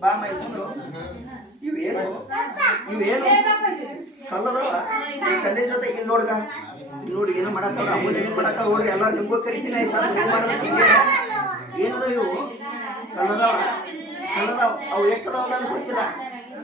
ಬಾ ಮೈ ಮುಂದ್ರು ಇವೇನು ಇವೇನು ಕಲ್ಲದವ ಕಲ್ಲಿನ ಜೊತೆ ಇಲ್ಲಿ ನೋಡ್ಗ ನೋಡಿ ಏನು ಮಾಡತ್ತಾವ ಅಮೂಲ್ಯ ಏನು ಮಾಡತ್ತಾವ ನೋಡ್ರಿ ಎಲ್ಲ ನಿಮ್ಗೂ ಕರಿತೀನಿ ಐದು ಸಾವಿರ ನೀವು ಮಾಡ್ಬೇಕು ಏನದ ಇವು ಕಲ್ಲದವ ಕಲ್ಲದವ ಅವು ಎಷ್ಟು ಅದಾವ ನನಗೆ ಗೊತ್ತಿಲ್ಲ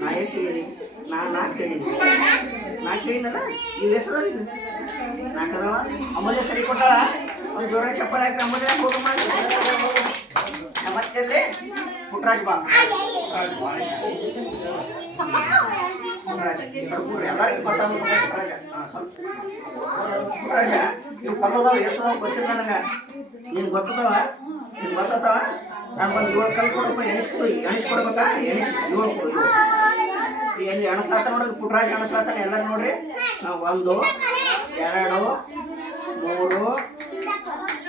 ನಾ ಎಷ್ಟು ನಾ ನಾಲ್ಕು ಹೇಳಿನಿ ನಾಲ್ಕು ಹೇಳಿನಲ್ಲ ಇವು ನಾಲ್ಕು ಅದಾವ? ಅಮೂಲ್ಯ ಸರಿ ಕೊಟ್ಟಾಳ? ಒಂದು ಜೋರ ಚಪ್ಪಾಳೆ ಹಾಕಿ ಅಮೂಲ್ಯ ಹೋಗ ಮಾಡಿ. ನಮಸ್ತೆ ಪುಟ್ರಾಜ್ ಬಾ ಪುಟ್ರಾಜ್ ಭಾಳ. ಪುಟ್ರಾಜ ಎಲ್ಲರಿಗೂ ಗೊತ್ತಾಗ್ಬೇಕು ಪುಟ್ರಾಜ. ಹಾಂ, ಸ್ವಲ್ಪ. ಪುಟ್ರಾಜ ನೀವು ಕಲ್ಲದಾವ ಎಷ್ಟದಾವ ಗೊತ್ತಿಲ್ಲ ನನಗೆ. ನೀನು ಗೊತ್ತದವ? ನೀನು ಗೊತ್ತದವ? ನಾನು ಒಂದು ಏಳು ಕಲ್ಲು ಕೊಡಪ್ಪ ಎಣಿಸ್ಕೊಡು ಎಣಿಸ್ಕೊಡ್ಬೇಕಾ ಎಣಿಸ್ ಏಳು ಕೊಡು ಎಲ್ಲಿ ಎಣಸ್ಲಾತ ನೋಡೋದು ಪುಟ್ರಾಜ್ ಎಣಸ್ಲಾತಾನೆ ಎಲ್ಲರೂ ನೋಡ್ರಿ. ನಾವು ಒಂದು ಎರಡು ಮೂರು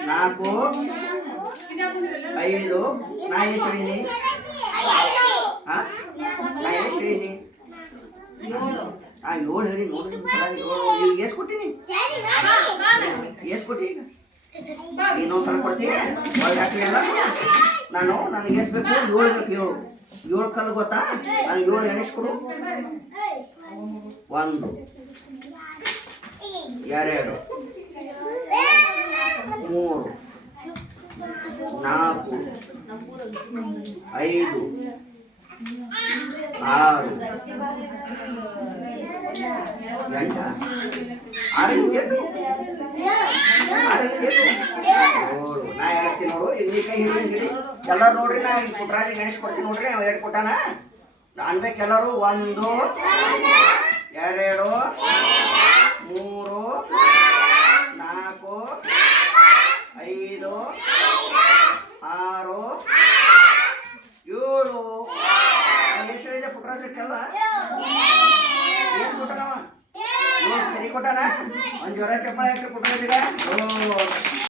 ನಾಲ್ಕು ಐದು. ನಾ ಎಷ್ಟು ಹಾಂ ಹಾ ನಾ ಎಷ್ಟು ಹೇಳಿನಿ ಆ ಏಳು ಹೇಳಿ ನೋಡಿ ಏಳು. ಈಗ ಎಷ್ಟು ಕೊಟ್ಟಿನಿ ಎಷ್ಟು ಕೊಟ್ಟಿ ಈಗ ಇನ್ನೊಂದು ಸಲ ಕೊಡ್ತೀನಿ ಒಳಗೆ ಹಾಕಲಿ ನಾನು ನನಗೆ ಎಷ್ಟು ಬೇಕು ಏಳು ಬೇಕು ಏಳು. ಏಳು ಕಲ್ಲು ಗೊತ್ತಾ? ನನಗೆ ಏಳು ಎಣಿಸ್ಕೊಡು ಒಂದು. ಎರಡು. ಮೂರು. ನಾಲ್ಕು. ಐದು. ಆರು. ಎಂಟ? ಆರು ಎಂಟು? ಆರು ಎಂಟು ಏಳು ನಾ ಹೇಳ್ತೀನಿ ನೋಡು ಈಗ ನೀ ಕೈ ಹಿಡಿ ಹಿಡಿ, ಎಲ್ಲರೂ ನೋಡ್ರಿ ನಾ ಪುಟ್ರಾಜ ಗಣೇಶ್ ಕೊಡ್ತೀನಿ ನೋಡ್ರಿ, ಅವ ಎರಡು ಕೊಟ್ಟಾನ. ಅನ್ಬೇಕು ಎಲ್ಲರೂ ಒಂದು, ಎರಡು, ಮೂರು, ನಾಲ್ಕು, ಐದು, ಆರು, ಏಳು. ಹೆಸರಿದೆ ಪುಟ್ರಾಜಕ್ಕೆಲ್ಲ ಎಷ್ಟು ಕೊಟ್ಟಾನವ ಸರಿ ಕೊಟ್ಟಾನ? ಒಂದು ಜ್ವರ ಚಪ್ಪಳ ಹಾಕಿ ಪುಟ್ರಾಜಿಗೆ ಓ.